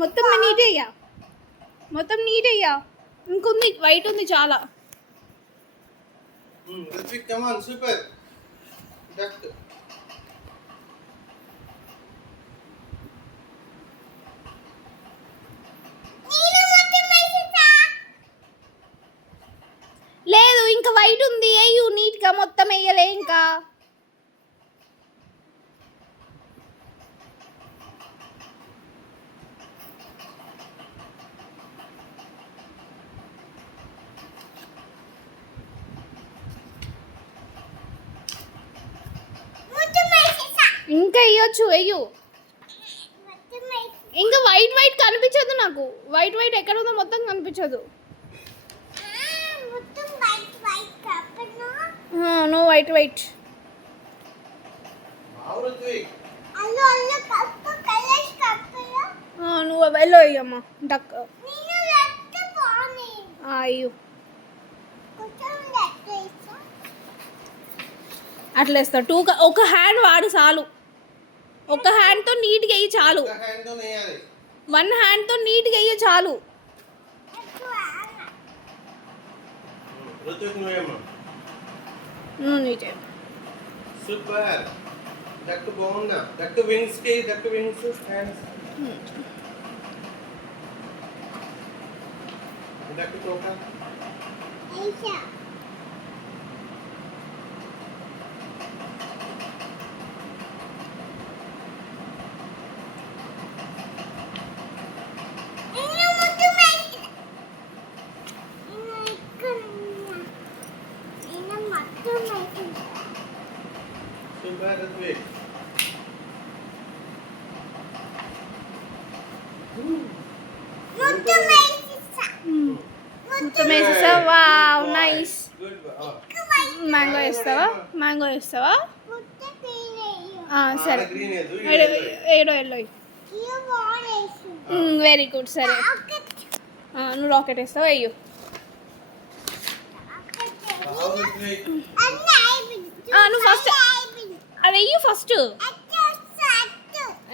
మొత్తం నీట్ అయ్యా, మొత్తం నీట్ అయ్యా. ఇంకొంది వైట్ ఉంది చాలా. సూపర్. లేదు ఇంకా వైట్ ఉంది, అయ్యు నీట్గా మొత్తం వేయలే ఇంకా. ఇంకా వేయొచ్చు, వెయ్యు. ఇంకా వైట్ వైట్ కనిపించదు నాకు, వైట్ వైట్ ఎక్కడ ఉందో మొత్తం కనిపించదు. No white white. నువ్వు ఎల్లో అయ్యమ్మా డక్. అయ్యో అట్లా వేస్తావు. ఒక హ్యాండ్ వాడు చాలు, ఒక హ్యాండ్తో నీట్గా వేయి చాలు, వన్ హ్యాండ్తో నీట్గా వేయ చాలు. నీటే సూపర్. డక్ బాగుందా? డక్ వింగ్స్ కి డక్ వింగ్స్ హ్యాండ్స్. డక్ తోక ఐషా. మొత్తం వేసేసావా? Wow nice. మ్యాంగో వేస్తావా? మ్యాంగో వేస్తావా? సరే ఏడో ఎల్లో. Very good. సరే నువ్వు రాకెట్ వేస్తావా? అయ్యో నువ్వు ఫస్ట్ అది వెయ్యి. ఫస్ట్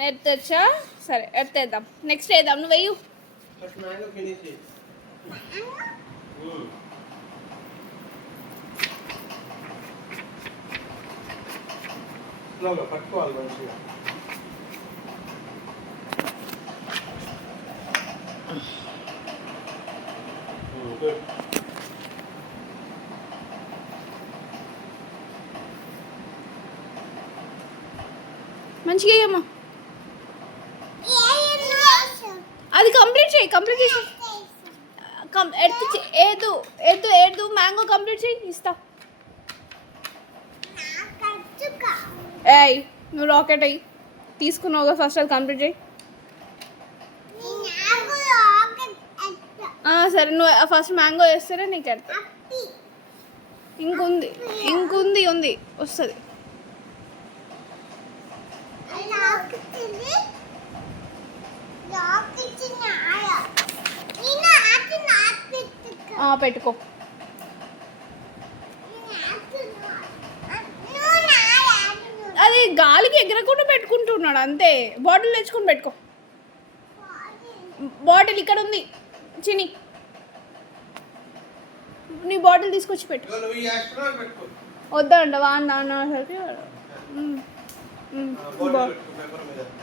ఎత్తచ్చా? సరే ఎత్తేద్దాం, నెక్స్ట్ వేద్దాం. నువ్వు వెయ్యు. పట్టుకోవాలి మంచిగా. మంచిగా అయ్యమ్మా. అది కంప్లీట్ చేయి, కంప్లీట్ చేసి ఏదు ఏదు ఏదు మ్యాంగో కంప్లీట్ చేయి, ఇస్తా. ఏయ్ నువ్వు రాకెట్ అయ్యి తీసుకున్నావుగా, ఫస్ట్ అది కంప్లీట్ చేయి. సరే నువ్వు ఫస్ట్ మ్యాంగో వేస్తేనే నీకు ఎడతా. ఇంకుంది ఇంకుంది ఉంది వస్తుంది. పెట్టుకో. అది గాలికి ఎగరకుండా పెట్టుకుంటున్నాడు అంతే. బాటిల్ తెచ్చుకొని పెట్టుకో. బాటిల్ ఇక్కడ ఉంది చిని, నీ బాటిల్ తీసుకొచ్చి పెట్టు. వద్దంట వాడికి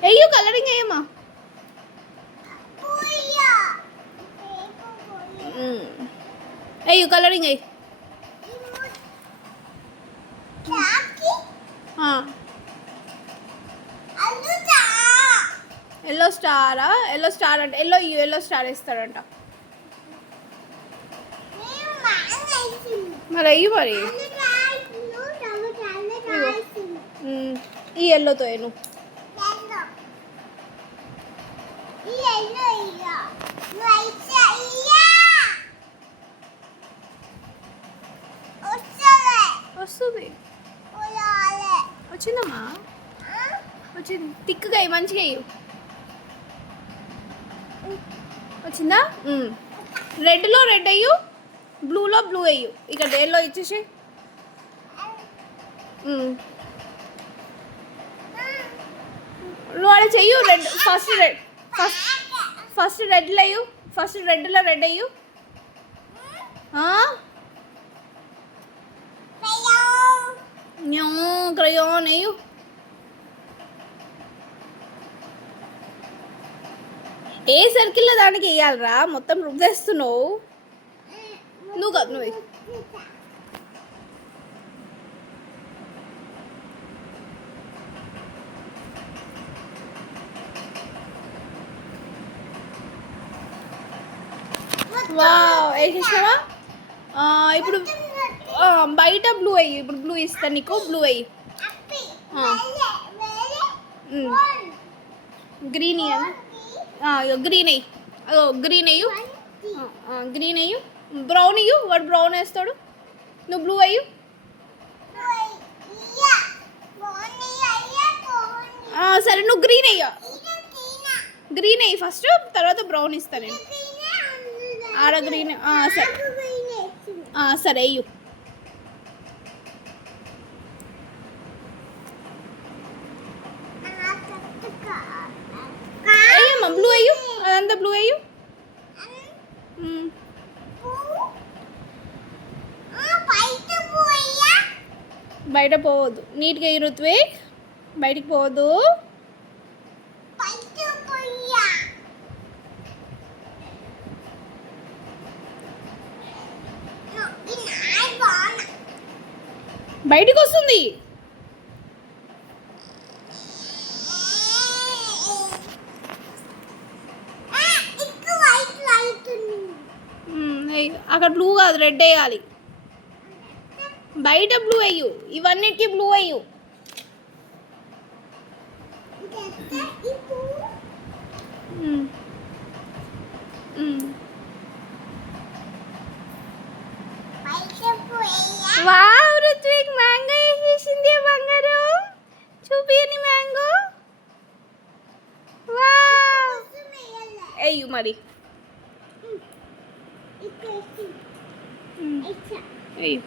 అయ్యో కలరింగ్ అయ్యమ్మా. అయ్యో కలరింగ్ అయ్యి. ఎల్లో స్టారా? ఎల్లో స్టార్ అంటే ఎల్లో స్టార్ వేస్తాడంట. మరి అయ్యి మరి ఈ ఎల్లోతో వేను. వస్తుంది. వచ్చిందమ్మా, వచ్చింది. తిక్కుగా అయ్యి, మంచిగా అయ్యి. వచ్చిందా? రెడ్లో రెడ్ అయ్యు, బ్లూలో బ్లూ అయ్యు. ఇక డేల్లో ఇచ్చేసి నువ్వు అలా చెయ్యు. రెడ్ ఫస్ట్ ఫస్ట్ రెడ్లో అయ్యు. ఫస్ట్ రెడ్లో రెడ్ అయ్యు. క్రయాన్ అయ్యు. ఏ సర్కిల్లో దానికి వేయాలరా, మొత్తం రుద్దేస్తున్నావు. నువ్వు కాదు, నువ్వు వేసేసావా? ఇప్పుడు బయట బ్లూ అయ్యి. ఇప్పుడు బ్లూ ఇస్తాను నీకు. బ్లూ అయ్యి. గ్రీన్ ఇయ్య. గ్రీన్ అయ్యి. గ్రీన్ అయ్యు. గ్రీన్ అయ్యు. బ్రౌన్ అయ్యు. వాడు బ్రౌన్ వేస్తాడు. నువ్వు బ్లూ అయ్యు. సరే నువ్వు గ్రీన్ అయ్యా. గ్రీన్ అయ్యి ఫస్ట్, తర్వాత బ్రౌన్ ఇస్తాను నేను. ఆడ గ్రీన్. సరే సరే అయ్యు. అయ్యమ్మా బ్లూ అయ్యు. అదంతా బ్లూ అయ్యు. బయట పోవద్దు. నీట్గా అయ్యి రుత్విక్. బయటికి పోవద్దు. బయటికి వస్తుంది. అక్కడ బ్లూ కాదు, రెడ్ వేయాలి. బయట బ్లూ అయ్యు. ఇవన్నిటికీ బ్లూ అయ్యు. వావ్ రుత్విక్, మ్యాంగో వేసేసింది బంగారు. చూపియని మ్యాంగో. వావ్ అయ్యు మరి. అయ్యు.